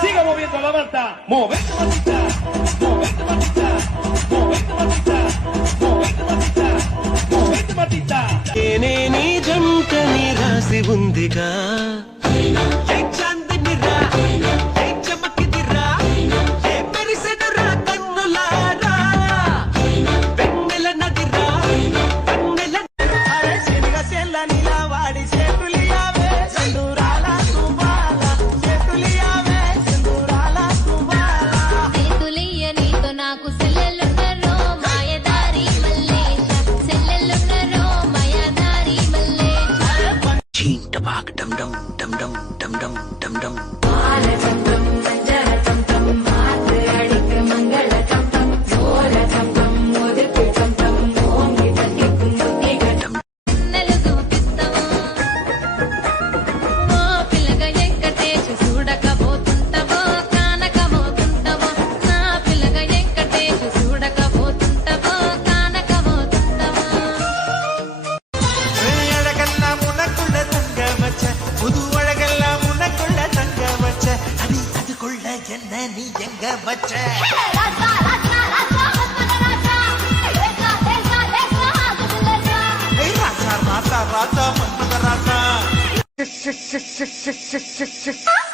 Siga moviendo la manta, movete matita, movete matita, movete matita, movete matita, movete matita. నేనే జంటని రాసి ఉందిగా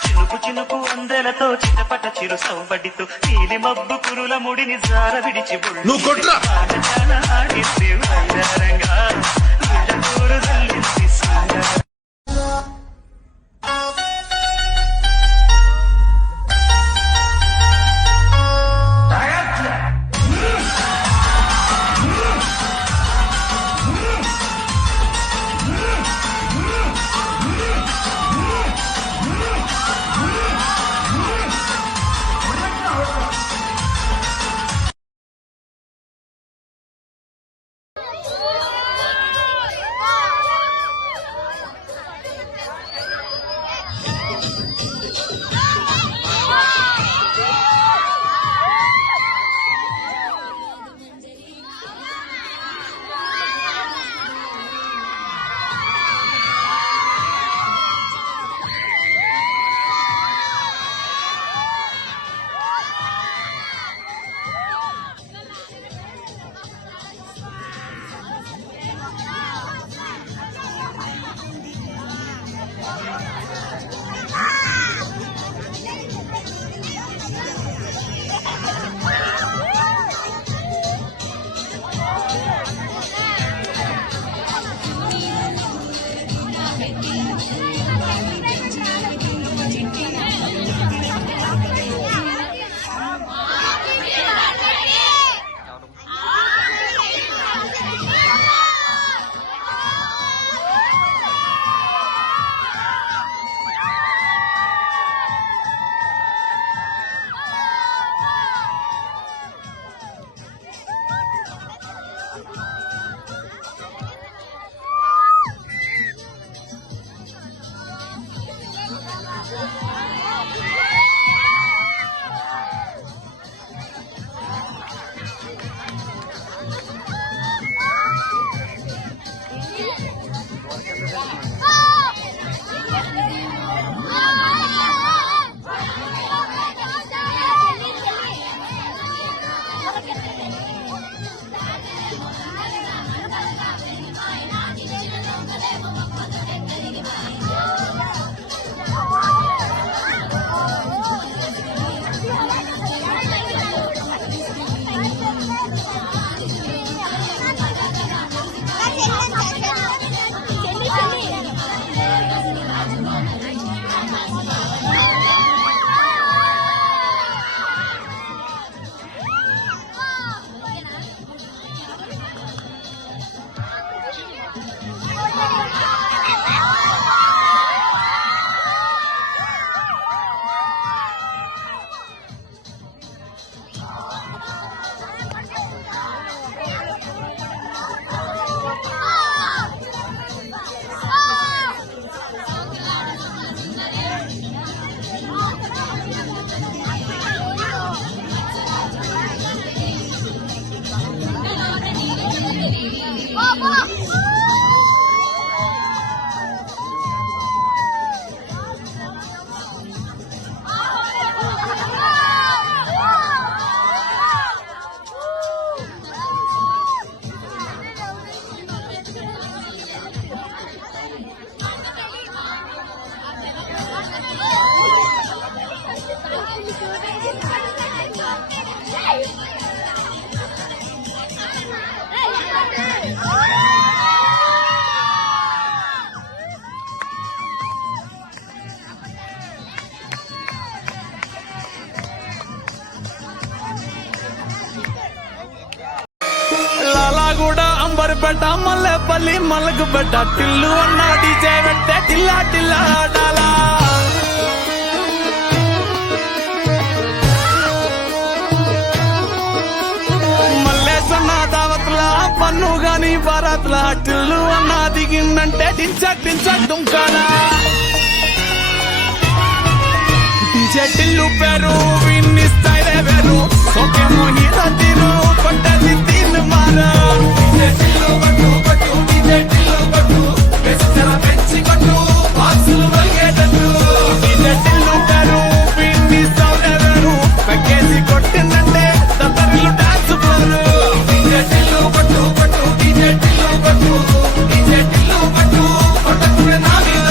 చినుకు చినుకు అందెలతో చిటపట చిరు సౌబడితో నీలి మబ్బు కురుల ముడిని జార విడిచి లాలాగూడ అంబర్పేట మల్లెపల్లి మలకపేట టిల్లు అన్న డీజే పెట్టే టిల్లా టిల్లా డాలా మల్లేసన్న దావత్ల పన్ను గాని భారత్ల టిల్లు అన్న దిగిందంటే టించక్ టించక్ దుంకాలా డీజే టిల్లు పేరు విన్ని స్టైలే వేరు సోకేమో హీరో తీరు కొట్టది తీన్ మారా డీజే టిల్లు కొట్టు కొట్టు డీజే టిల్లు కొట్టు వెచ్చర పెంచి కొట్టు బాక్సులు వల్గేటట్టు డీజే టిల్లు పేరు విన్ని స్టైలే వేరు పక్కేసి కొట్టిందంటే తత్తరిల్లు డాన్స్ ఫ్లోరు డీజే టిల్లు కొట్టు కొట్టు డీజే టిల్లు కొట్టు డీజే టిల్లు కొట్టు కొట్టకునే నా మీద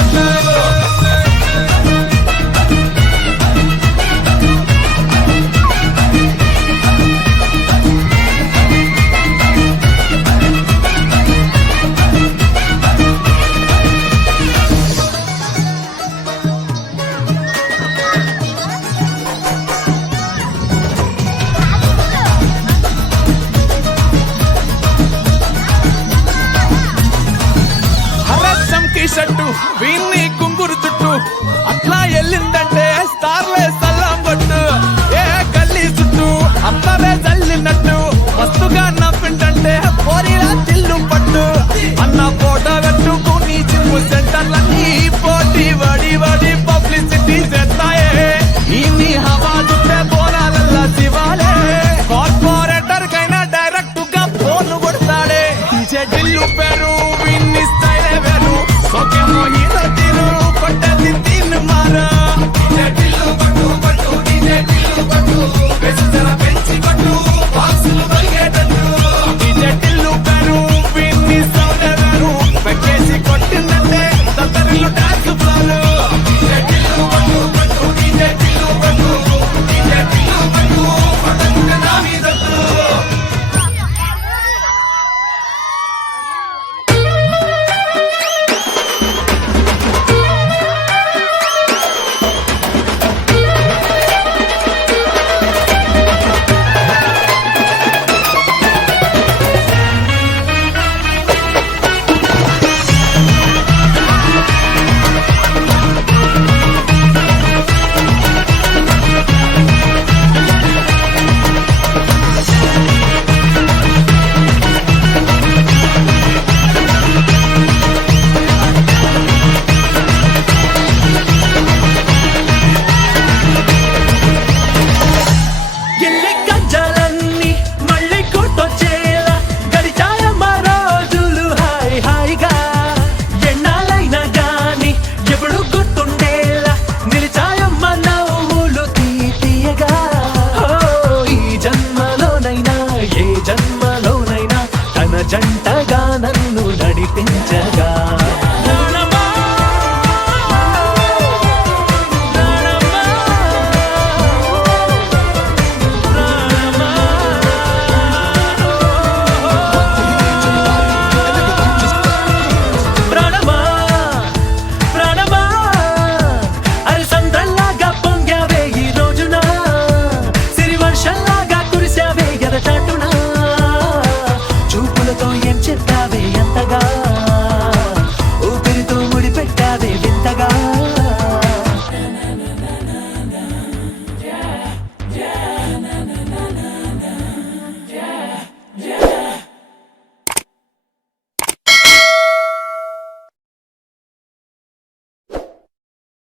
షట్టు వీన్ని కుంగురు చుట్టూ అట్లా వెళ్ళిందంటే స్టార్లే